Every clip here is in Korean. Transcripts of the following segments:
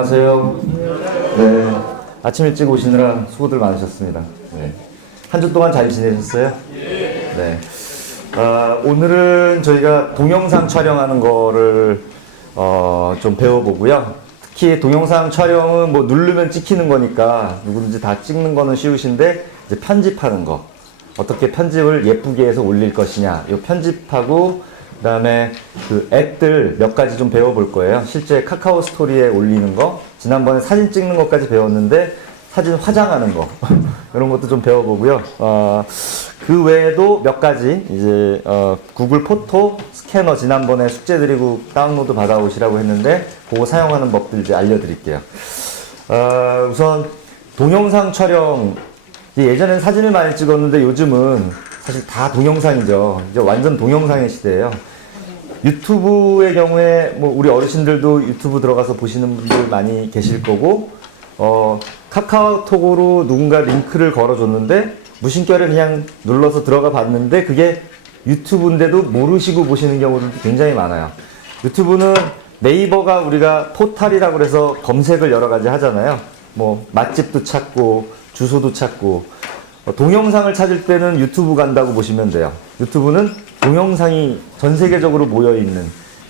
안녕하세요. 네, 아침 일찍 오시느라 수고들 많으셨습니다. 네. 한 주 동안 잘 지내셨어요? 네. 오늘은 저희가 동영상 촬영하는 거를 좀 배워보고요. 특히 동영상 촬영은 뭐 누르면 찍히는 거니까 누구든지 다 찍는 거는 쉬우신데 이제 편집하는 거, 어떻게 편집을 예쁘게 해서 올릴 것이냐, 이 편집하고 그 다음에 그 앱들 몇 가지 좀 배워볼 거예요. 실제 카카오 스토리에 올리는 거, 지난번에 사진 찍는 것까지 배웠는데 사진 화장하는 거 이런 것도 좀 배워보고요. 그 외에도 몇 가지 이제 구글 포토 스캐너 지난번에 숙제 드리고 다운로드 받아오시라고 했는데 그거 사용하는 법들 이제 알려드릴게요. 우선 동영상 촬영, 예전엔 사진을 많이 찍었는데 요즘은 사실 다 동영상이죠. 이제 완전 동영상의 시대예요. 유튜브의 경우에 뭐 우리 어르신들도 유튜브 들어가서 보시는 분들 많이 계실 거고, 카카오톡으로 누군가 링크를 걸어줬는데 무심결에 그냥 눌러서 들어가 봤는데 그게 유튜브인데도 모르시고 보시는 경우들도 굉장히 많아요. 유튜브는 네이버가 우리가 포탈이라고 그래서 검색을 여러 가지 하잖아요. 뭐 맛집도 찾고 주소도 찾고, 동영상을 찾을 때는 유튜브 간다고 보시면 돼요. 유튜브는 동영상이 전 세계적으로 모여있는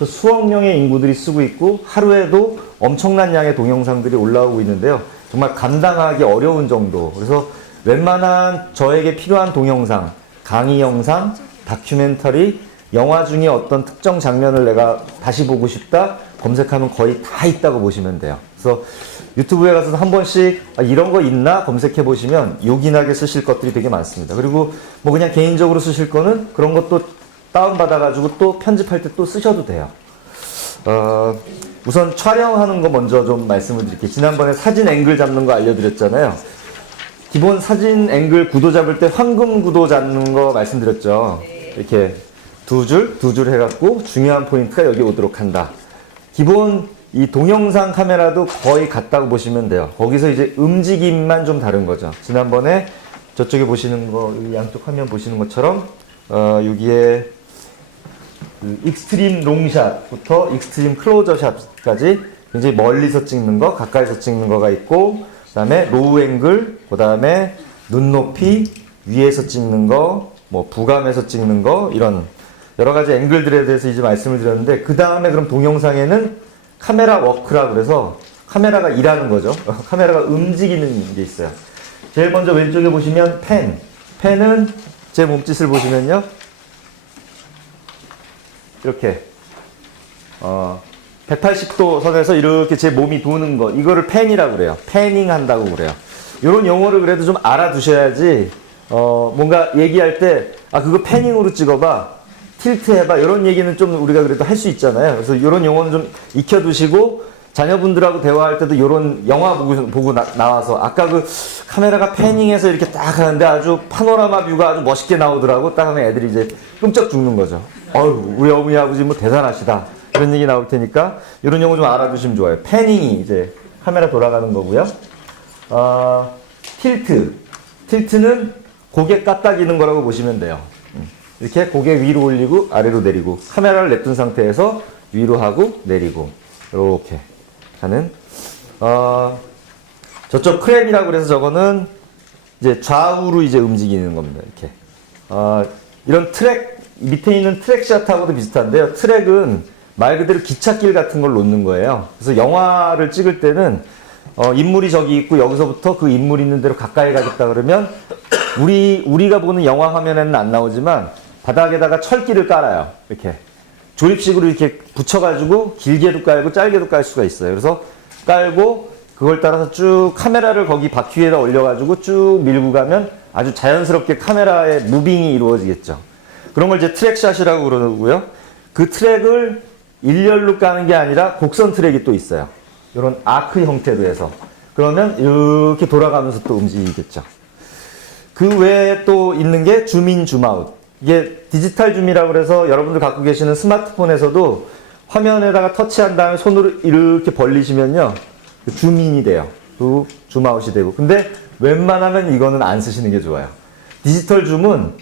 수억 명의 인구들이 쓰고 있고 하루에도 엄청난 양의 동영상들이 올라오고 있는데요. 정말 감당하기 어려운 정도. 그래서 웬만한 저에게 필요한 동영상, 강의 영상, 다큐멘터리, 영화 중에 어떤 특정 장면을 내가 다시 보고 싶다 검색하면 거의 다 있다고 보시면 돼요. 그래서 유튜브에 가서 한 번씩 이런 거 있나 검색해 보시면 요긴하게 쓰실 것들이 되게 많습니다. 그리고 뭐 그냥 개인적으로 쓰실 거는 그런 것도 다운받아 가지고 또 편집할 때 또 쓰셔도 돼요. 우선 촬영하는 거 먼저 좀 말씀을 드릴게요. 지난번에 사진 앵글 잡는 거 알려드렸잖아요. 기본 사진 앵글 구도 잡을 때 황금 구도 잡는 거 말씀드렸죠. 이렇게 두 줄 해갖고 중요한 포인트가 여기 오도록 한다. 기본 이 동영상 카메라도 거의 같다고 보시면 돼요. 거기서 이제 움직임만 좀 다른 거죠. 지난번에 저쪽에 보시는 거, 양쪽 화면 보시는 것처럼 여기에 그 익스트림 롱샷부터 익스트림 클로저샷까지 굉장히 멀리서 찍는 거, 가까이서 찍는 거가 있고, 그 다음에 로우 앵글, 그 다음에 눈높이, 위에서 찍는 거, 뭐 부감에서 찍는 거, 이런 여러 가지 앵글들에 대해서 이제 말씀을 드렸는데, 그 다음에 그럼 동영상에는 카메라 워크라 그래서 카메라가 일하는 거죠. 카메라가 움직이는 게 있어요. 제일 먼저 왼쪽에 보시면 펜은 제 몸짓을 보시면요, 이렇게 180도 선에서 이렇게 제 몸이 도는 거, 이거를 펜이라고 그래요. 패닝 한다고 그래요. 이런 용어를 그래도 좀 알아두셔야지 뭔가 얘기할 때 그거 패닝으로 찍어봐, 틸트 해봐, 이런 얘기는 좀 우리가 그래도 할 수 있잖아요. 그래서 이런 용어는 좀 익혀두시고 자녀분들하고 대화할 때도 이런 영화 보고 나와서 아까 그 카메라가 패닝해서 이렇게 딱 하는데 아주 파노라마 뷰가 아주 멋있게 나오더라고, 딱 하면 애들이 이제 끔쩍 죽는 거죠. 어휴, 우리 어머니 아버지 뭐 대단하시다, 이런 얘기 나올 테니까 이런 용어 좀 알아두시면 좋아요. 패닝이 이제 카메라 돌아가는 거고요. 틸트는 고개 까딱이는 거라고 보시면 돼요. 이렇게 고개 위로 올리고 아래로 내리고, 카메라를 냅둔 상태에서 위로 하고 내리고 이렇게 하는, 저쪽 크랩이라고 그래서 저거는 이제 좌우로 이제 움직이는 겁니다. 이렇게 이런 트랙, 밑에 있는 트랙샷하고도 비슷한데요. 트랙은 말 그대로 기찻길 같은 걸 놓는 거예요. 그래서 영화를 찍을 때는 인물이 저기 있고 여기서부터 그 인물 있는 데로 가까이 가겠다 그러면 우리가 보는 영화 화면에는 안 나오지만 바닥에다가 철기를 깔아요. 이렇게 조립식으로 이렇게 붙여가지고 길게도 깔고 짧게도 깔 수가 있어요. 그래서 깔고 그걸 따라서 쭉 카메라를 거기 바퀴 위에다 올려가지고 쭉 밀고 가면 아주 자연스럽게 카메라의 무빙이 이루어지겠죠. 그런 걸 이제 트랙샷이라고 그러고요. 그 트랙을 일렬로 까는 게 아니라 곡선 트랙이 또 있어요. 이런 아크 형태로 해서. 그러면 이렇게 돌아가면서 또 움직이겠죠. 그 외에 또 있는 게 줌인, 줌아웃. 이게 디지털 줌이라고 그래서 여러분들 갖고 계시는 스마트폰에서도 화면에다가 터치한 다음에 손으로 이렇게 벌리시면요, 줌인이 돼요. 또 줌아웃이 되고. 근데 웬만하면 이거는 안 쓰시는 게 좋아요. 디지털 줌은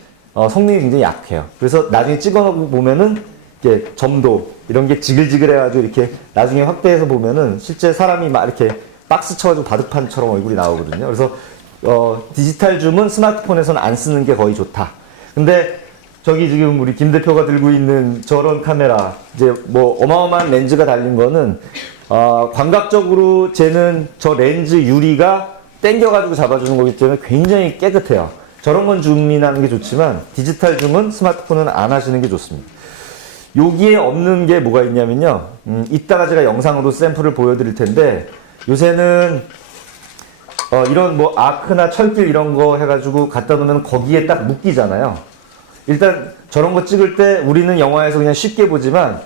성능이 굉장히 약해요. 그래서 나중에 찍어보면은 이렇게 점도 이런 게 지글지글해가지고 이렇게 나중에 확대해서 보면은 실제 사람이 막 이렇게 박스 쳐가지고 바둑판처럼 얼굴이 나오거든요. 그래서 디지털 줌은 스마트폰에서는 안 쓰는 게 거의 좋다. 근데 저기 지금 우리 김 대표가 들고 있는 저런 카메라, 이제 뭐 어마어마한 렌즈가 달린 거는 광각적으로 쟤는 저 렌즈 유리가 당겨가지고 잡아주는 거기 때문에 굉장히 깨끗해요. 저런 건 줌인하는 게 좋지만 디지털 줌은 스마트폰은 안 하시는 게 좋습니다. 여기에 없는 게 뭐가 있냐면요. 이따가 제가 영상으로 샘플을 보여드릴 텐데 요새는 이런 뭐 아크나 철길 이런 거 해가지고 갖다 놓으면 거기에 딱 묶이잖아요. 일단 저런 거 찍을 때 우리는 영화에서 그냥 쉽게 보지만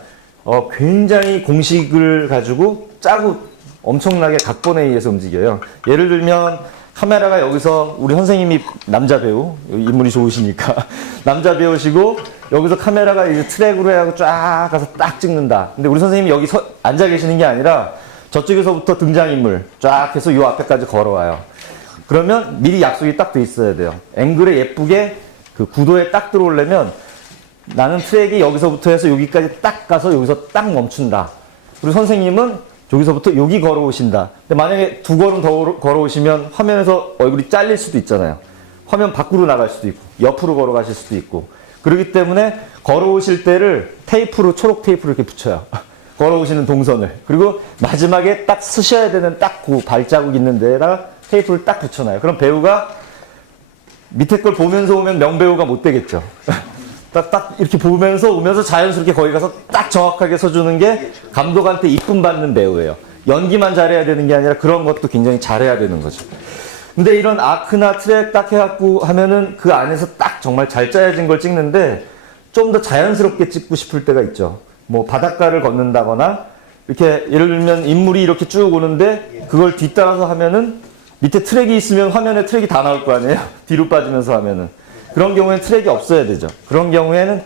굉장히 공식을 가지고 짜고 엄청나게 각본에 의해서 움직여요. 예를 들면 카메라가 여기서 우리 선생님이 남자 배우, 인물이 좋으시니까 남자 배우시고 여기서 카메라가 이제 트랙으로 해가지고 쫙 가서 딱 찍는다. 근데 우리 선생님이 여기 앉아 계시는 게 아니라 저쪽에서부터 등장인물 쫙 해서 요 앞에까지 걸어와요. 그러면 미리 약속이 딱 돼 있어야 돼요. 앵글에 예쁘게 그 구도에 딱 들어오려면 나는 트랙이 여기서부터 해서 여기까지 딱 가서 여기서 딱 멈춘다. 그리고 선생님은 여기서부터 여기 걸어오신다. 근데 만약에 두 걸음 더 걸어오시면 화면에서 얼굴이 잘릴 수도 있잖아요. 화면 밖으로 나갈 수도 있고 옆으로 걸어가실 수도 있고 그렇기 때문에 걸어오실 때를 테이프로 초록 테이프로 이렇게 붙여요. 걸어오시는 동선을. 그리고 마지막에 딱 쓰셔야 되는 딱 그 발자국 있는 데에다가 테이프를 딱 붙여놔요. 그럼 배우가 밑에 걸 보면서 오면 명배우가 못 되겠죠. 딱 이렇게 보면서 오면서 자연스럽게 거기 가서 딱 정확하게 서주는 게 감독한테 이쁨 받는 배우예요. 연기만 잘해야 되는 게 아니라 그런 것도 굉장히 잘해야 되는 거죠. 근데 이런 아크나 트랙 딱 해갖고 하면은 그 안에서 딱 정말 잘 짜여진 걸 찍는데 좀 더 자연스럽게 찍고 싶을 때가 있죠. 뭐 바닷가를 걷는다거나 이렇게 예를 들면 인물이 이렇게 쭉 오는데 그걸 뒤따라서 하면은 밑에 트랙이 있으면 화면에 트랙이 다 나올 거 아니에요? 뒤로 빠지면서 하면은. 그런 경우에는 트랙이 없어야 되죠. 그런 경우에는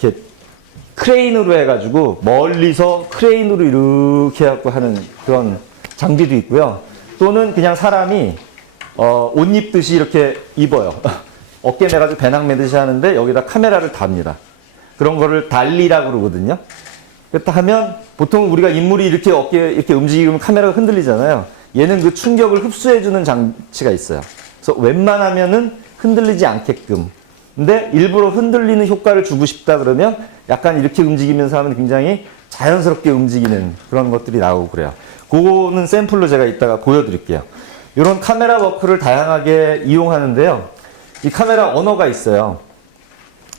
이렇게 크레인으로 해가지고 멀리서 크레인으로 이렇게 해갖고 하는 그런 장비도 있고요. 또는 그냥 사람이 옷 입듯이 이렇게 입어요. 어깨 매가지고 배낭 매듯이 하는데 여기다 카메라를 답니다. 그런 거를 달리라고 그러거든요. 그렇다 하면 보통 우리가 인물이 이렇게 어깨 이렇게 움직이면 카메라가 흔들리잖아요. 얘는 그 충격을 흡수해주는 장치가 있어요. 그래서 웬만하면은 흔들리지 않게끔. 근데 일부러 흔들리는 효과를 주고 싶다 그러면 약간 이렇게 움직이면서 하면 굉장히 자연스럽게 움직이는 그런 것들이 나오고 그래요. 그거는 샘플로 제가 이따가 보여드릴게요. 이런 카메라 워크를 다양하게 이용하는데요. 이 카메라 언어가 있어요.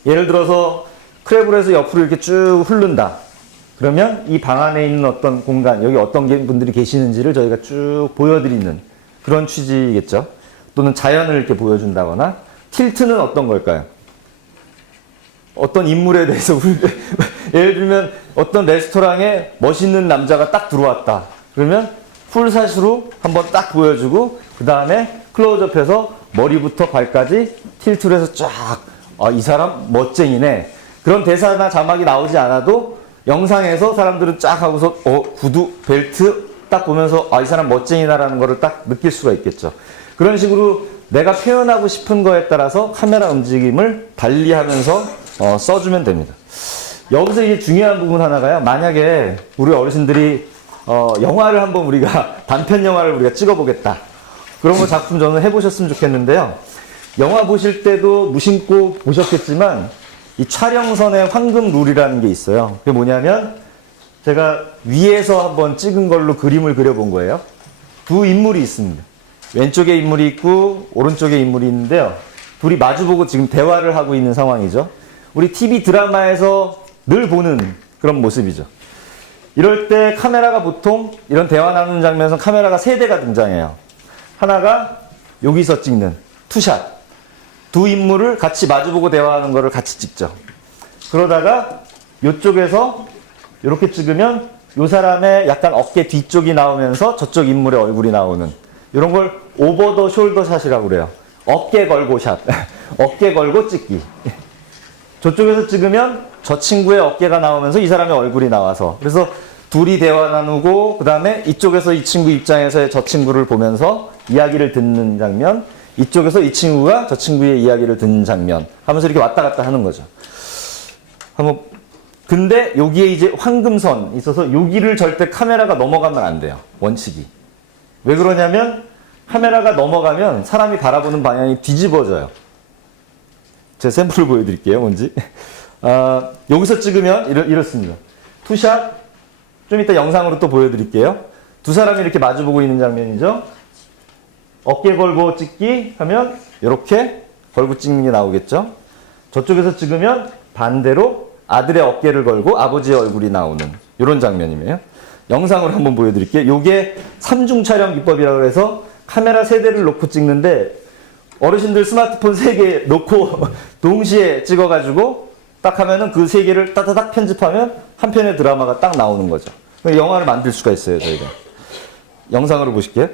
예를 들어서 크랩을 해서 옆으로 이렇게 쭉 흐른다. 그러면 이 방 안에 있는 어떤 공간, 여기 어떤 분들이 계시는지를 저희가 쭉 보여드리는 그런 취지겠죠. 또는 자연을 이렇게 보여준다거나. 틸트는 어떤 걸까요? 어떤 인물에 대해서 예를 들면 어떤 레스토랑에 멋있는 남자가 딱 들어왔다. 그러면 풀샷으로 한번 딱 보여주고 그 다음에 클로즈업해서 머리부터 발까지 틸트를 해서 쫙 이 사람 멋쟁이네. 그런 대사나 자막이 나오지 않아도 영상에서 사람들은 쫙 하고서 구두, 벨트 딱 보면서 이 사람 멋쟁이다라는 거를 딱 느낄 수가 있겠죠. 그런 식으로 내가 표현하고 싶은 거에 따라서 카메라 움직임을 달리하면서 써주면 됩니다. 여기서 이게 중요한 부분 하나가요. 만약에 우리 어르신들이 영화를 한번 우리가 단편 영화를 우리가 찍어보겠다. 그런 거 작품 저는 해보셨으면 좋겠는데요. 영화 보실 때도 무심코 보셨겠지만 이 촬영선의 황금 룰이라는 게 있어요. 그게 뭐냐면 제가 위에서 한번 찍은 걸로 그림을 그려본 거예요. 두 인물이 있습니다. 왼쪽에 인물이 있고 오른쪽에 인물이 있는데요. 둘이 마주보고 지금 대화를 하고 있는 상황이죠. 우리 TV 드라마에서 늘 보는 그런 모습이죠. 이럴 때 카메라가 보통 이런 대화 나누는 장면에서 카메라가 세 대가 등장해요. 하나가 여기서 찍는 투샷. 두 인물을 같이 마주보고 대화하는 거를 같이 찍죠. 그러다가 이쪽에서 이렇게 찍으면 이 사람의 약간 어깨 뒤쪽이 나오면서 저쪽 인물의 얼굴이 나오는 이런 걸 오버 더 숄더 샷이라고 그래요. 어깨 걸고 샷. 어깨 걸고 찍기. 저쪽에서 찍으면 저 친구의 어깨가 나오면서 이 사람의 얼굴이 나와서 그래서 둘이 대화 나누고 그 다음에 이쪽에서 이 친구 입장에서의 저 친구를 보면서 이야기를 듣는 장면, 이쪽에서 이 친구가 저 친구의 이야기를 듣는 장면 하면서 이렇게 왔다 갔다 하는 거죠. 한번 근데 여기에 이제 황금선 있어서 여기를 절대 카메라가 넘어가면 안 돼요. 원칙이. 왜 그러냐면 카메라가 넘어가면 사람이 바라보는 방향이 뒤집어져요. 제 샘플을 보여드릴게요. 뭔지. 여기서 찍으면 이렇습니다. 투샷. 좀 이따 영상으로 또 보여드릴게요. 두 사람이 이렇게 마주보고 있는 장면이죠. 어깨 걸고 찍기 하면 이렇게 걸고 찍는 게 나오겠죠. 저쪽에서 찍으면 반대로 아들의 어깨를 걸고 아버지의 얼굴이 나오는 이런 장면이에요. 영상으로 한번 보여드릴게요. 이게 3중 촬영 기법이라고 해서 카메라 3대를 놓고 찍는데 어르신들 스마트폰 3개 놓고 동시에 찍어가지고 딱 하면은 그 3개를 따다닥 편집하면 한 편의 드라마가 딱 나오는 거죠. 영화를 만들 수가 있어요, 저희가. 영상으로 보실게요.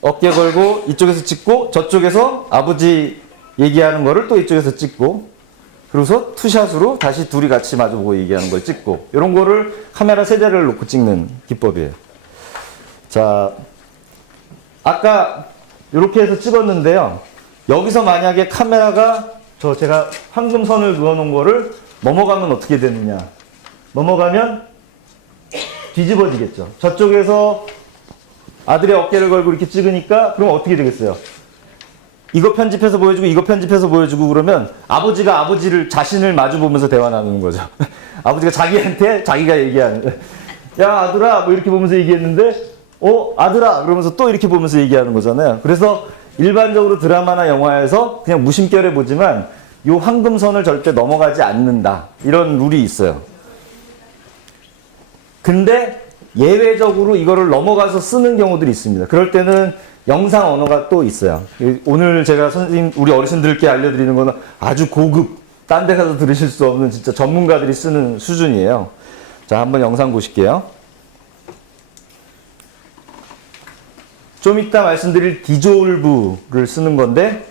어깨 걸고 이쪽에서 찍고 저쪽에서 아버지 얘기하는 거를 또 이쪽에서 찍고 그래서 투샷으로 다시 둘이 같이 마주보고 얘기하는 걸 찍고 이런 거를 카메라 3대를 놓고 찍는 기법이에요. 자, 아까 이렇게 해서 찍었는데요. 여기서 만약에 카메라가 제가 황금선을 그어놓은 거를 넘어가면 어떻게 되느냐. 넘어가면 뒤집어지겠죠. 저쪽에서 아들의 어깨를 걸고 이렇게 찍으니까 그럼 어떻게 되겠어요? 이거 편집해서 보여주고 이거 편집해서 보여주고 그러면 아버지가 아버지를 자신을 마주보면서 대화 나누는 거죠. 아버지가 자기한테 자기가 얘기하는 야 아들아 뭐 이렇게 보면서 얘기했는데 아들아 그러면서 또 이렇게 보면서 얘기하는 거잖아요. 그래서 일반적으로 드라마나 영화에서 그냥 무심결에 보지만 이 황금선을 절대 넘어가지 않는다 이런 룰이 있어요. 근데 예외적으로 이거를 넘어가서 쓰는 경우들이 있습니다. 그럴 때는 영상 언어가 또 있어요. 오늘 제가 우리 어르신들께 알려드리는 거는 아주 고급, 딴 데 가서 들으실 수 없는 진짜 전문가들이 쓰는 수준이에요. 자, 한번 영상 보실게요. 좀 이따 말씀드릴 디졸브를 쓰는 건데,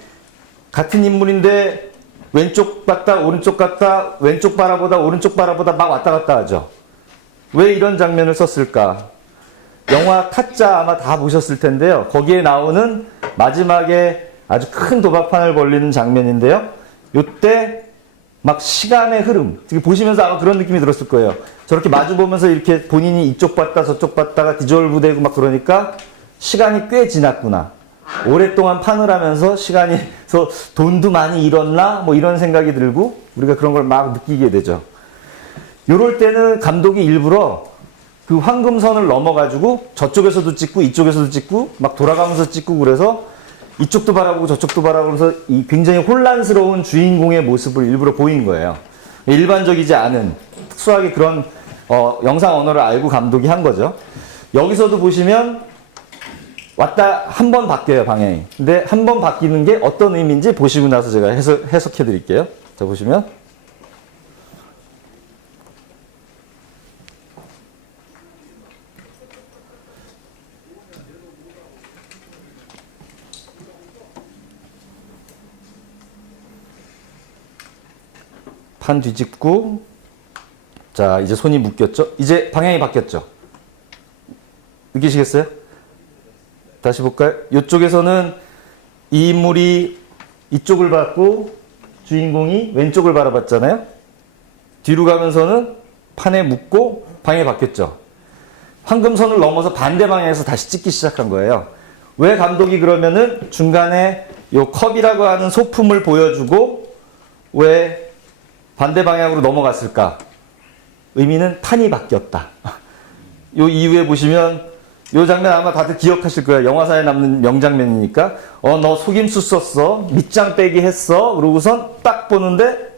같은 인물인데, 왼쪽 봤다, 오른쪽 갔다, 왼쪽 바라보다, 오른쪽 바라보다 막 왔다 갔다 하죠. 왜 이런 장면을 썼을까? 영화 타짜 아마 다 보셨을 텐데요. 거기에 나오는 마지막에 아주 큰 도박판을 벌리는 장면인데요. 요때 막 시간의 흐름. 보시면서 아마 그런 느낌이 들었을 거예요. 저렇게 마주보면서 이렇게 본인이 이쪽 봤다 저쪽 봤다가 디졸브되고 막 그러니까 시간이 꽤 지났구나. 오랫동안 판을 하면서 시간이서 돈도 많이 잃었나? 뭐 이런 생각이 들고 우리가 그런 걸 막 느끼게 되죠. 요럴 때는 감독이 일부러 그 황금선을 넘어가지고 저쪽에서도 찍고 이쪽에서도 찍고 막 돌아가면서 찍고 그래서 이쪽도 바라보고 저쪽도 바라보면서 이 굉장히 혼란스러운 주인공의 모습을 일부러 보인 거예요. 일반적이지 않은 특수하게 그런 영상 언어를 알고 감독이 한 거죠. 여기서도 보시면 왔다 한 번 바뀌어요, 방향이. 근데 한 번 바뀌는 게 어떤 의미인지 보시고 나서 제가 해석해 드릴게요. 자, 보시면 판 뒤집고 자 이제 손이 묶였죠. 이제 방향이 바뀌었죠. 느끼시겠어요? 다시 볼까요? 이쪽에서는 이 인물이 이쪽을 봤고 주인공이 왼쪽을 바라봤잖아요. 뒤로 가면서는 판에 묶고 방향이 바뀌었죠. 황금선을 넘어서 반대 방향에서 다시 찍기 시작한 거예요. 왜 감독이 그러면은 중간에 요 컵이라고 하는 소품을 보여주고 왜 반대 방향으로 넘어갔을까? 의미는 판이 바뀌었다. 요 이후에 보시면 요 장면 아마 다들 기억하실 거예요. 영화사에 남는 명장면이니까. 너 속임수 썼어. 밑장 빼기 했어. 그러고선 딱 보는데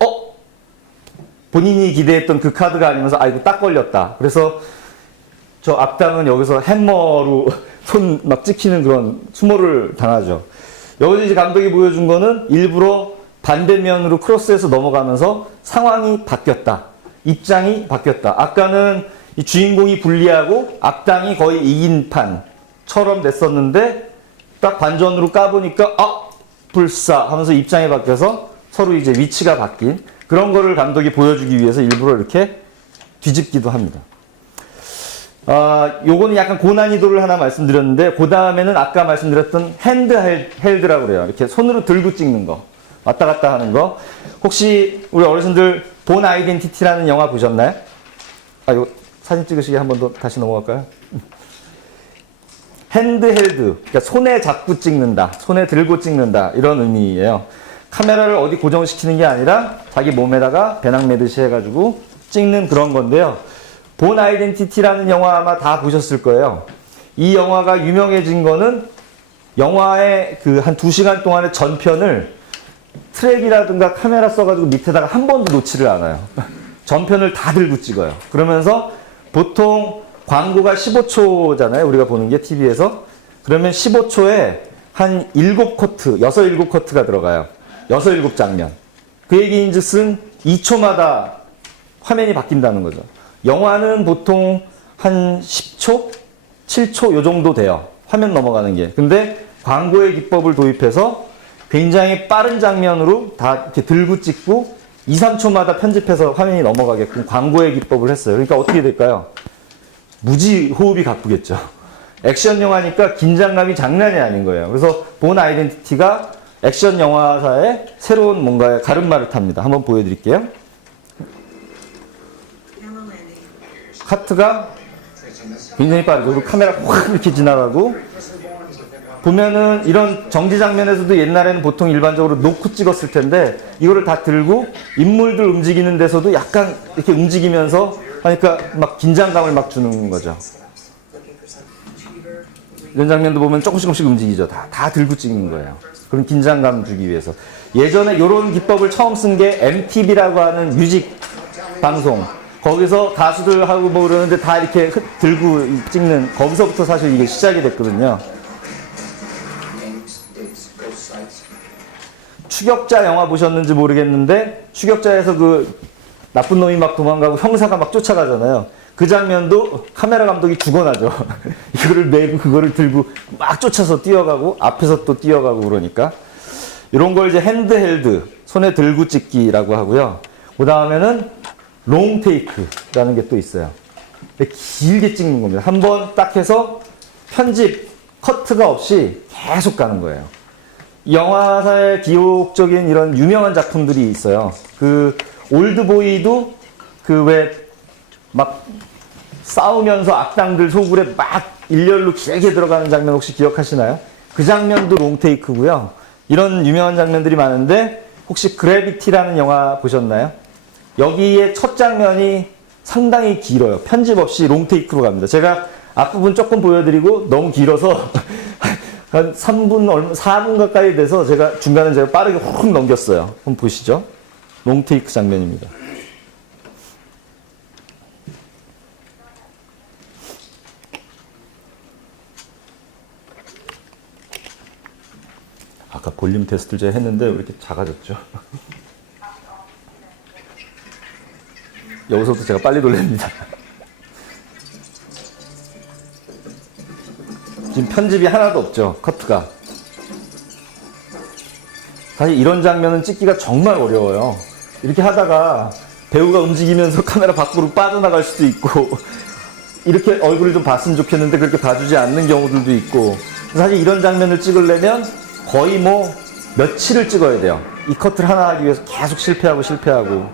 본인이 기대했던 그 카드가 아니면서 아이고 딱 걸렸다. 그래서 저 악당은 여기서 해머로 손 막 찍히는 그런 수모를 당하죠. 여기서 이제 감독이 보여준 거는 일부러 반대면으로 크로스해서 넘어가면서 상황이 바뀌었다. 입장이 바뀌었다. 아까는 이 주인공이 불리하고 악당이 거의 이긴 판처럼 냈었는데 딱 반전으로 까보니까 불사 하면서 입장이 바뀌어서 서로 이제 위치가 바뀐 그런 거를 감독이 보여주기 위해서 일부러 이렇게 뒤집기도 합니다. 요거는 약간 고난이도를 하나 말씀드렸는데, 그 다음에는 아까 말씀드렸던 핸드 헬드라고 그래요. 이렇게 손으로 들고 찍는 거. 왔다 갔다 하는 거. 혹시 우리 어르신들 본 아이덴티티라는 영화 보셨나요? 이거 사진 찍으시게 한 번 더 다시 넘어갈까요? 핸드 헬드. 그러니까 손에 잡고 찍는다. 손에 들고 찍는다. 이런 의미예요. 카메라를 어디 고정시키는 게 아니라 자기 몸에다가 배낭 매듯이 해가지고 찍는 그런 건데요. 본 아이덴티티라는 영화 아마 다 보셨을 거예요. 이 영화가 유명해진 거는 영화의 그 한 2시간 동안의 전편을 트랙이라든가 카메라 써가지고 밑에다가 한 번도 놓지를 않아요. 전편을 다 들고 찍어요. 그러면서 보통 광고가 15초잖아요. 우리가 보는 게 TV에서. 그러면 15초에 한 7커트, 6, 7커트가 들어가요. 6, 7장면. 그 얘기인즉슨 2초마다 화면이 바뀐다는 거죠. 영화는 보통 한 10초? 7초 요 정도 돼요. 화면 넘어가는 게. 근데 광고의 기법을 도입해서 굉장히 빠른 장면으로 다 이렇게 들고 찍고 2, 3초마다 편집해서 화면이 넘어가게끔 광고의 기법을 했어요. 그러니까 어떻게 될까요? 무지 호흡이 가쁘겠죠. 액션 영화니까 긴장감이 장난이 아닌 거예요. 그래서 본 아이덴티티가 액션 영화사의 새로운 뭔가의 가름마를 탑니다. 한번 보여드릴게요. 카트가 굉장히 빠르죠. 그리고 카메라 확 이렇게 지나가고, 보면은 이런 정지 장면에서도 옛날에는 보통 일반적으로 놓고 찍었을 텐데 이거를 다 들고 인물들 움직이는 데서도 약간 이렇게 움직이면서 하니까 막 긴장감을 막 주는 거죠. 이런 장면도 보면 조금씩 움직이죠. 다 들고 찍는 거예요. 그런 긴장감 주기 위해서. 예전에 이런 기법을 처음 쓴 게 MTV라고 하는 뮤직 방송. 거기서 가수들하고 뭐 그러는데 다 이렇게 들고 찍는, 거기서부터 사실 이게 시작이 됐거든요. 추격자 영화 보셨는지 모르겠는데, 추격자에서 그 나쁜 놈이 막 도망가고 형사가 막 쫓아가잖아요. 그 장면도 카메라 감독이 죽어나죠. 이거를 메고 그거를 들고 막 쫓아서 뛰어가고 앞에서 또 뛰어가고 그러니까. 이런 걸 이제 핸드헬드, 손에 들고 찍기라고 하고요. 그 다음에는 롱테이크라는 게 또 있어요. 길게 찍는 겁니다. 한 번 딱 해서 편집, 커트가 없이 계속 가는 거예요. 영화사의 기록적인 이런 유명한 작품들이 있어요. 그 올드보이도 그 왜 막 싸우면서 악당들 소굴에 막 일렬로 길게 들어가는 장면 혹시 기억하시나요? 그 장면도 롱테이크고요. 이런 유명한 장면들이 많은데 혹시 그래비티라는 영화 보셨나요? 여기에 첫 장면이 상당히 길어요. 편집 없이 롱테이크로 갑니다. 제가 앞부분 조금 보여드리고 너무 길어서 한 3분, 4분 가까이 돼서 중간에 제가 빠르게 훅 넘겼어요. 한번 보시죠. 롱테이크 장면입니다. 아까 볼륨 테스트를 제가 했는데 왜 이렇게 작아졌죠? 여기서부터 제가 빨리 돌립니다. 지금 편집이 하나도 없죠, 커트가. 사실 이런 장면은 찍기가 정말 어려워요. 이렇게 하다가 배우가 움직이면서 카메라 밖으로 빠져나갈 수도 있고, 이렇게 얼굴을 좀 봤으면 좋겠는데 그렇게 봐주지 않는 경우들도 있고, 사실 이런 장면을 찍으려면 거의 뭐 며칠을 찍어야 돼요. 이 커트를 하나 하기 위해서 계속 실패하고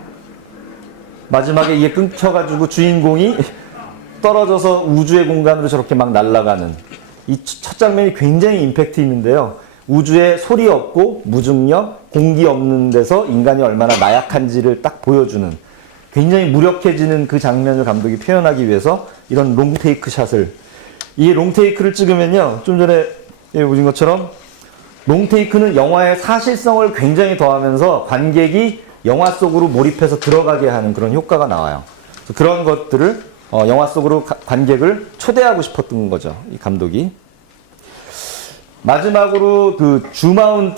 마지막에 이게 끊겨가지고 주인공이 떨어져서 우주의 공간으로 저렇게 막 날아가는 이 첫 장면이 굉장히 임팩트 있는데요. 우주에 소리 없고 무중력, 공기 없는 데서 인간이 얼마나 나약한지를 딱 보여주는, 굉장히 무력해지는 그 장면을 감독이 표현하기 위해서 이런 롱테이크 샷을, 이 롱테이크를 찍으면요, 좀 전에 보신 것처럼 롱테이크는 영화의 사실성을 굉장히 더하면서 관객이 영화 속으로 몰입해서 들어가게 하는 그런 효과가 나와요. 그런 것들을 영화 속으로 관객을 초대하고 싶었던 거죠, 이 감독이. 마지막으로 그 줌아웃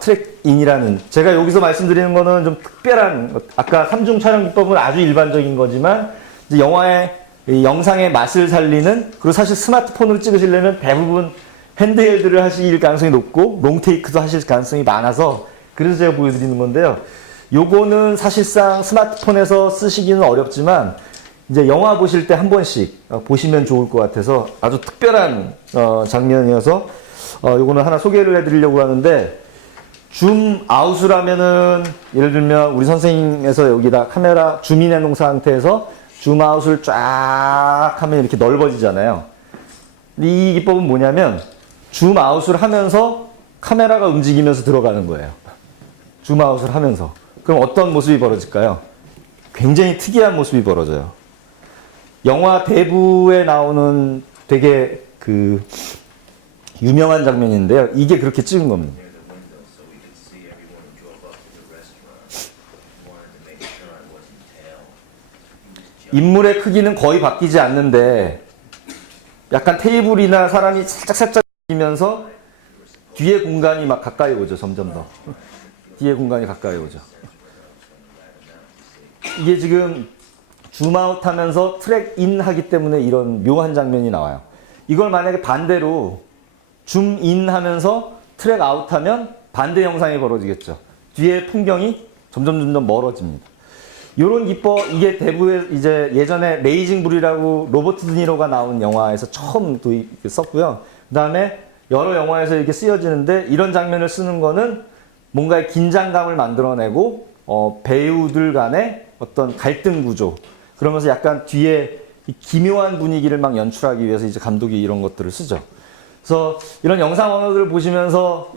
트랙인이라는, 제가 여기서 말씀드리는 거는 좀 특별한, 아까 3중 촬영 기법은 아주 일반적인 거지만 이제 영화의 영상의 맛을 살리는, 그리고 사실 스마트폰으로 찍으시려면 대부분 핸드헬드를 하실 가능성이 높고 롱테이크도 하실 가능성이 많아서 그래서 제가 보여드리는 건데요. 요거는 사실상 스마트폰에서 쓰시기는 어렵지만 이제 영화 보실 때 한 번씩 보시면 좋을 것 같아서 아주 특별한 장면이어서 요거는 하나 소개를 해드리려고 하는데, 줌 아웃을 하면은 예를 들면 우리 선생님에서 여기다 카메라 줌인해 놓은 상태에서 줌 아웃을 쫙 하면 이렇게 넓어지잖아요. 이 기법은 뭐냐면 줌 아웃을 하면서 카메라가 움직이면서 들어가는 거예요. 줌 아웃을 하면서. 그럼 어떤 모습이 벌어질까요? 굉장히 특이한 모습이 벌어져요. 영화 대부에 나오는 되게 그 유명한 장면인데요. 이게 그렇게 찍은 겁니다. 인물의 크기는 거의 바뀌지 않는데 약간 테이블이나 사람이 살짝 움직이면서 뒤에 공간이 막 가까이 오죠. 점점 더. 뒤에 공간이 가까이 오죠. 이게 지금 줌아웃 하면서 트랙 인 하기 때문에 이런 묘한 장면이 나와요. 이걸 만약에 반대로 줌 인 하면서 트랙 아웃 하면 반대 영상이 벌어지겠죠. 뒤에 풍경이 점점 멀어집니다. 요런 기법, 이게 대부에 이제 예전에 레이징 불이라고 로버트 드니로가 나온 영화에서 처음 또 썼고요. 그 다음에 여러 영화에서 이렇게 쓰여지는데, 이런 장면을 쓰는 거는 뭔가의 긴장감을 만들어내고 배우들 간의 어떤 갈등 구조, 그러면서 약간 뒤에 기묘한 분위기를 막 연출하기 위해서 이제 감독이 이런 것들을 쓰죠. 그래서 이런 영상 언어들을 보시면서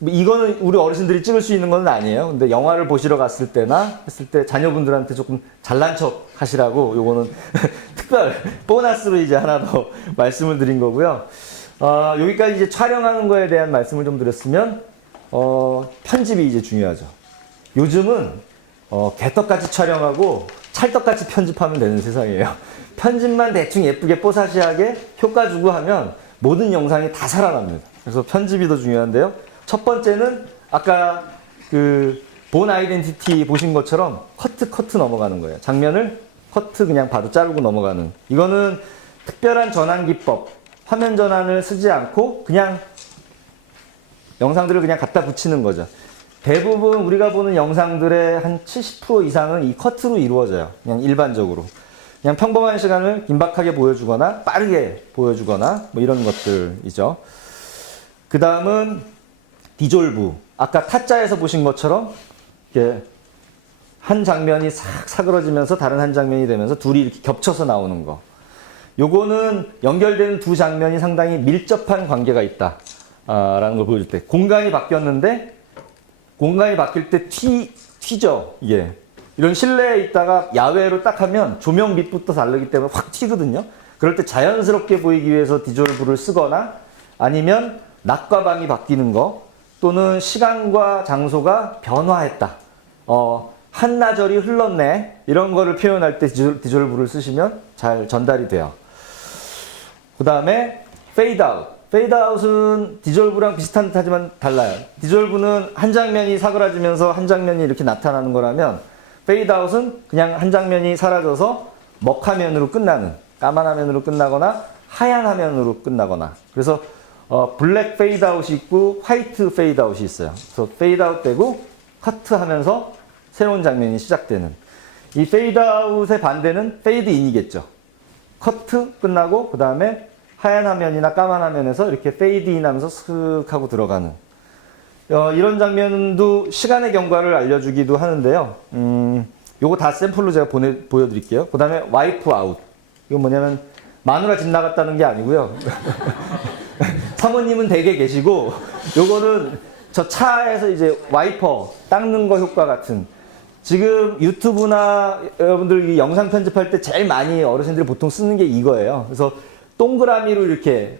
이거는 우리 어르신들이 찍을 수 있는 건 아니에요. 근데 영화를 보시러 갔을 때나 했을 때 자녀분들한테 조금 잘난 척 하시라고 요거는 특별 보너스로 이제 하나 더 말씀을 드린 거고요. 여기까지 이제 촬영하는 거에 대한 말씀을 좀 드렸으면, 편집이 이제 중요하죠. 요즘은 개떡같이 촬영하고 찰떡같이 편집하면 되는 세상이에요. 편집만 대충 예쁘게 뽀사시하게 효과 주고 하면 모든 영상이 다 살아납니다. 그래서 편집이 더 중요한데요. 첫 번째는 아까 그 본 아이덴티티 보신 것처럼 커트 넘어가는 거예요. 장면을 커트 그냥 바로 자르고 넘어가는. 이거는 특별한 전환 기법, 화면 전환을 쓰지 않고 그냥 영상들을 그냥 갖다 붙이는 거죠. 대부분 우리가 보는 영상들의 한 70% 이상은 이 커트로 이루어져요. 그냥 일반적으로. 그냥 평범한 시간을 긴박하게 보여주거나 빠르게 보여주거나 뭐 이런 것들이죠. 그 다음은 디졸브. 아까 타짜에서 보신 것처럼 이렇게 한 장면이 싹 사그러지면서 다른 한 장면이 되면서 둘이 이렇게 겹쳐서 나오는 거. 요거는 연결되는 두 장면이 상당히 밀접한 관계가 있다 라는 걸 보여줄 때, 공간이 바뀌었는데 공간이 바뀔 때 튀죠. 이게 이런 실내에 있다가 야외로 딱 하면 조명 빛부터 다르기 때문에 확 튀거든요. 그럴 때 자연스럽게 보이기 위해서 디졸브를 쓰거나, 아니면 낮과 밤이 바뀌는 거, 또는 시간과 장소가 변화했다, 한나절이 흘렀네, 이런 거를 표현할 때 디졸브를 쓰시면 잘 전달이 돼요. 그 다음에 페이드 아웃. 페이드 아웃은 디졸브랑 비슷한 듯 하지만 달라요. 디졸브는 한 장면이 사그라지면서 한 장면이 이렇게 나타나는 거라면, 페이드 아웃은 그냥 한 장면이 사라져서 먹화면으로 끝나는, 까만 화면으로 끝나거나 하얀 화면으로 끝나거나. 그래서 블랙 페이드 아웃이 있고 화이트 페이드 아웃이 있어요. 그래서 페이드 아웃 되고 커트 하면서 새로운 장면이 시작되는. 이 페이드 아웃의 반대는 페이드 인이겠죠. 커트 끝나고 그 다음에 하얀 화면이나 까만 화면에서 이렇게 페이드 인 하면서 슥 하고 들어가는, 이런 장면도 시간의 경과를 알려주기도 하는데요. 요거 다 샘플로 제가 보여드릴게요. 그 다음에 와이프 아웃. 이건 뭐냐면 마누라 집 나갔다는 게 아니고요. 사모님은 댁에 계시고, 요거는 저 차에서 이제 와이퍼 닦는 거 효과 같은. 지금 유튜브나 여러분들 이 영상 편집할 때 제일 많이 어르신들이 보통 쓰는 게 이거예요. 그래서 동그라미로 이렇게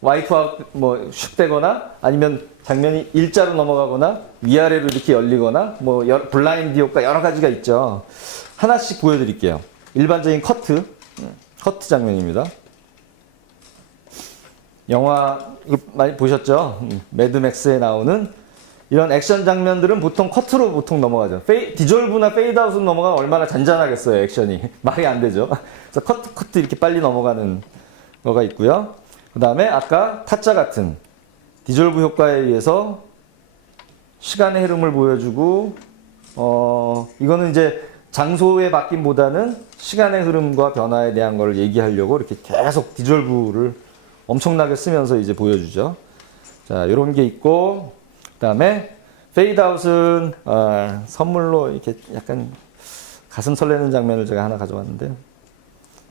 와이프가 뭐 슉 되거나, 아니면 장면이 일자로 넘어가거나 위아래로 이렇게 열리거나, 뭐 블라인드 효과 여러 가지가 있죠. 하나씩 보여드릴게요. 일반적인 커트 장면입니다. 영화 이거 많이 보셨죠? 매드맥스에 나오는 이런 액션 장면들은 보통 커트로 보통 넘어가죠. 디졸브나 페이드아웃은 넘어가면 얼마나 잔잔하겠어요, 액션이. 말이 안 되죠. 그래서 커트 이렇게 빨리 넘어가는 거가 있고요. 그 다음에 아까 타짜 같은 디졸브 효과에 의해서 시간의 흐름을 보여주고, 이거는 이제 장소의 바뀜보다는 시간의 흐름과 변화에 대한 걸 얘기하려고 이렇게 계속 디졸브를 엄청나게 쓰면서 이제 보여주죠. 자, 이런 게 있고, 그 다음에 페이드아웃은 선물로 이렇게 약간 가슴 설레는 장면을 제가 하나 가져왔는데요.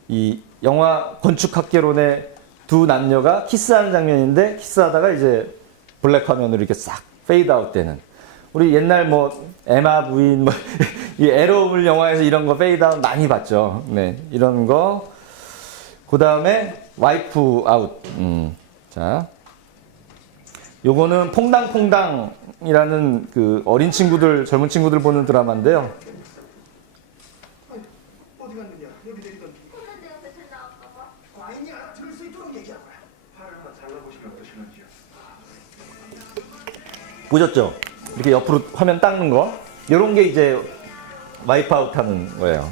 이 영화 건축학개론의 두 남녀가 키스하는 장면인데, 키스하다가 이제 블랙 화면으로 이렇게 싹 페이드아웃 되는. 우리 옛날 뭐 에마 부인 뭐 이 에러물 영화에서 이런 거 페이드아웃 많이 봤죠. 네, 이런 거. 그 다음에 와이프 아웃. 자, 요거는 퐁당퐁당이라는 그 어린 친구들, 젊은 친구들 보는 드라마인데요. 어디 갔느냐? 여기 내리던 혼난데 옆에 잘 나올까봐. 과인이 알아들을 수 있도록 얘기하거라. 팔을 한번 잘라보시면 어떠시는지요? 보셨죠? 이렇게 옆으로 화면 닦는 거. 요런 게 이제 와이프 아웃 하는 거예요.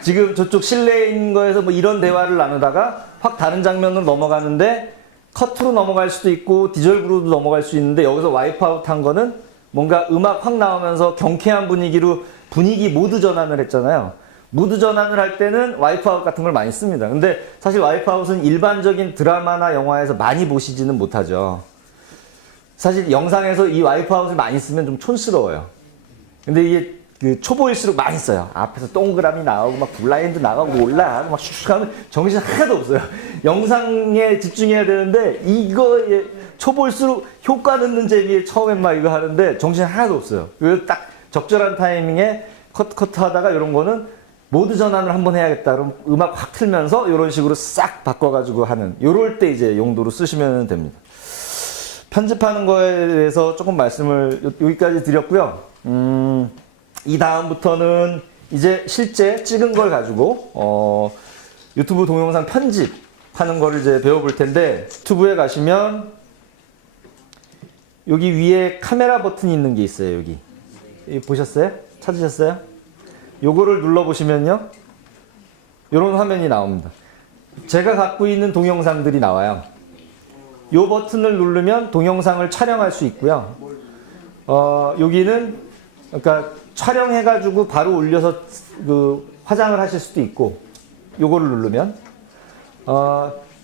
지금 저쪽 실내인 거에서 뭐 이런 대화를 나누다가 확 다른 장면으로 넘어가는데 컷으로 넘어갈 수도 있고 디졸브로도 넘어갈 수 있는데 여기서 와이프 아웃 한 거는 뭔가 음악 확 나오면서 경쾌한 분위기로 분위기 모드 전환을 했잖아요. 무드 전환을 할 때는 와이프 아웃 같은 걸 많이 씁니다. 근데 사실 와이프 아웃은 일반적인 드라마나 영화에서 많이 보시지는 못하죠. 사실 영상에서 이 와이프 아웃을 많이 쓰면 좀 촌스러워요. 근데 이게 그 초보일수록 많이 써요. 앞에서 동그라미 나오고 막 블라인드 나가고 올라가고 막 슉슉 하면 정신 하나도 없어요. 영상에 집중해야 되는데 이거에 초보일수록 효과 넣는 재미에 처음엔 막 이거 하는데 정신 하나도 없어요. 그래서 딱 적절한 타이밍에 컷 하다가 이런 거는 모드 전환을 한번 해야겠다. 그럼 음악 확 틀면서 이런 식으로 싹 바꿔가지고 하는 요럴 때 이제 용도로 쓰시면 됩니다. 편집하는 거에 대해서 조금 말씀을 여기까지 드렸고요. 이 다음부터는 이제 실제 찍은 걸 가지고 유튜브 동영상 편집하는 거를 이제 배워볼 텐데 유튜브에 가시면 여기 위에 카메라 버튼이 있는 게 있어요. 여기 보셨어요? 찾으셨어요? 요거를 눌러보시면요 요런 화면이 나옵니다. 제가 갖고 있는 동영상들이 나와요. 요 버튼을 누르면 동영상을 촬영할 수 있고요. 여기는 그러니까 촬영해가지고 바로 올려서 그 화장을 하실 수도 있고, 요거를 누르면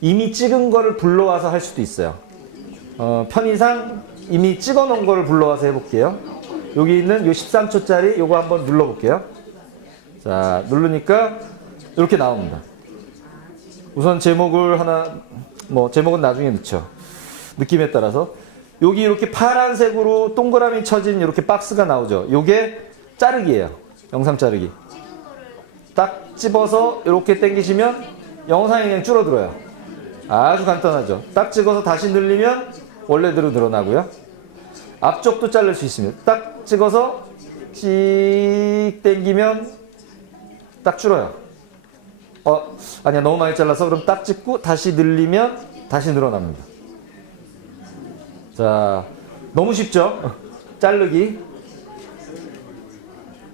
이미 찍은 거를 불러와서 할 수도 있어요. 편의상 이미 찍어 놓은 거를 불러와서 해볼게요. 여기 있는 요 13초짜리 요거 한번 눌러볼게요. 자, 누르니까 이렇게 나옵니다. 우선 제목을 하나, 뭐 제목은 나중에 넣죠. 느낌에 따라서. 여기 이렇게 파란색으로 동그라미 쳐진 이렇게 박스가 나오죠. 요게 자르기예요. 영상 자르기. 딱 집어서 이렇게 당기시면 영상이 그냥 줄어들어요. 아주 간단하죠. 딱 찍어서 다시 늘리면 원래대로 늘어나고요. 앞쪽도 자를 수 있습니다. 딱 찍어서 찍 당기면 딱 줄어요. 아니야, 너무 많이 잘라서. 그럼 딱 찍고 다시 늘리면 다시 늘어납니다. 자, 너무 쉽죠?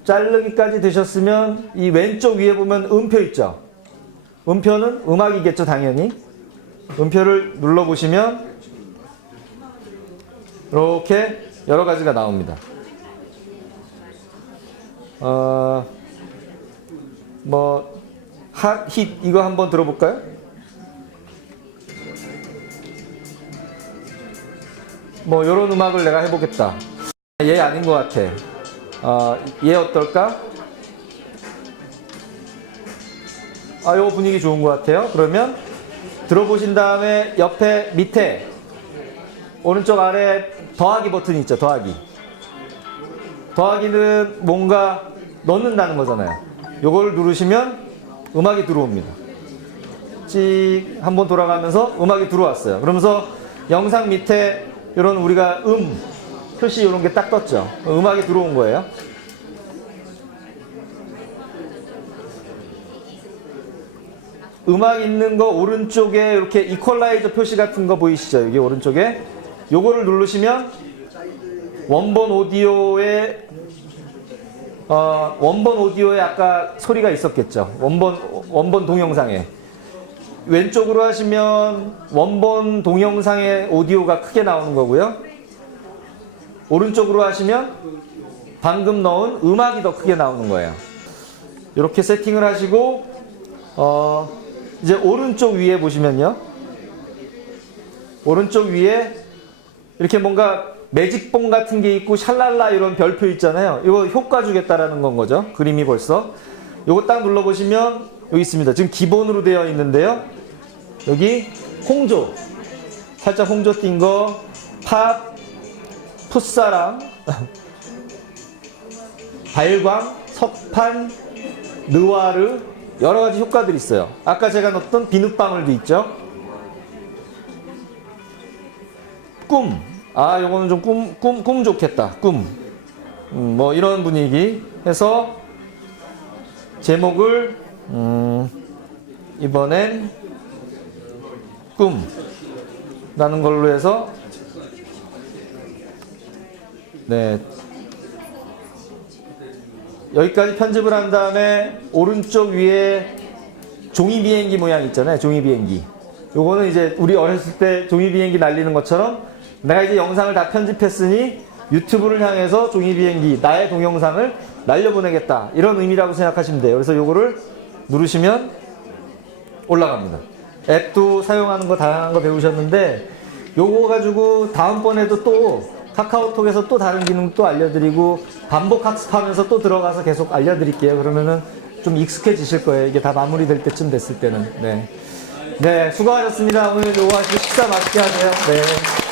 자르기까지 되셨으면 이 왼쪽 위에 보면 음표 있죠? 음표는 음악이겠죠, 당연히. 음표를 눌러보시면 이렇게 여러 가지가 나옵니다. 핫, 힛 이거 한번 들어볼까요? 뭐 이런 음악을 내가 해보겠다. 얘 아닌 것 같아. 얘 어떨까? 요 분위기 좋은 것 같아요. 그러면 들어보신 다음에 옆에 밑에 오른쪽 아래 더하기 버튼이 있죠. 더하기는 뭔가 넣는다는 거잖아요. 요걸 누르시면 음악이 들어옵니다. 찍 한번 돌아가면서 음악이 들어왔어요. 그러면서 영상 밑에 이런 우리가 표시 이런 게 딱 떴죠. 음악이 들어온 거예요. 음악 있는 거 오른쪽에 이렇게 이퀄라이저 표시 같은 거 보이시죠? 여기 오른쪽에 요거를 누르시면 원본 오디오에 아까 소리가 있었겠죠. 원본 동영상에 왼쪽으로 하시면 원본 동영상의 오디오가 크게 나오는 거고요. 오른쪽으로 하시면 방금 넣은 음악이 더 크게 나오는 거예요. 이렇게 세팅을 하시고 이제 오른쪽 위에 보시면요. 오른쪽 위에 이렇게 뭔가 매직봉 같은 게 있고 샬랄라 이런 별표 있잖아요. 이거 효과 주겠다라는 건 거죠. 그림이 벌써. 이거 딱 눌러보시면 여기 있습니다. 지금 기본으로 되어 있는데요. 여기 홍조. 살짝 홍조 띈 거, 팝, 풋사랑, 발광, 석판, 느와르 여러 가지 효과들이 있어요. 아까 제가 넣었던 비눗방울도 있죠. 꿈. 아, 요거는 좀 꿈 좋겠다. 꿈. 뭐 이런 분위기 해서 제목을 이번엔 꿈 라는 걸로 해서 네. 여기까지 편집을 한 다음에 오른쪽 위에 종이 비행기 모양 있잖아요. 종이 비행기. 요거는 이제 우리 어렸을 때 종이 비행기 날리는 것처럼 내가 이제 영상을 다 편집했으니 유튜브를 향해서 종이 비행기 나의 동영상을 날려보내겠다. 이런 의미라고 생각하시면 돼요. 그래서 요거를 누르시면 올라갑니다. 앱도 사용하는 거 다양한 거 배우셨는데 요거 가지고 다음번에도 또 카카오톡에서 또 다른 기능 또 알려드리고 반복 학습하면서 또 들어가서 계속 알려드릴게요. 그러면은 좀 익숙해지실 거예요. 이게 다 마무리될 때쯤 됐을 때는. 네. 네, 수고하셨습니다. 오늘 요거 하시고 식사 맛있게 하세요. 네.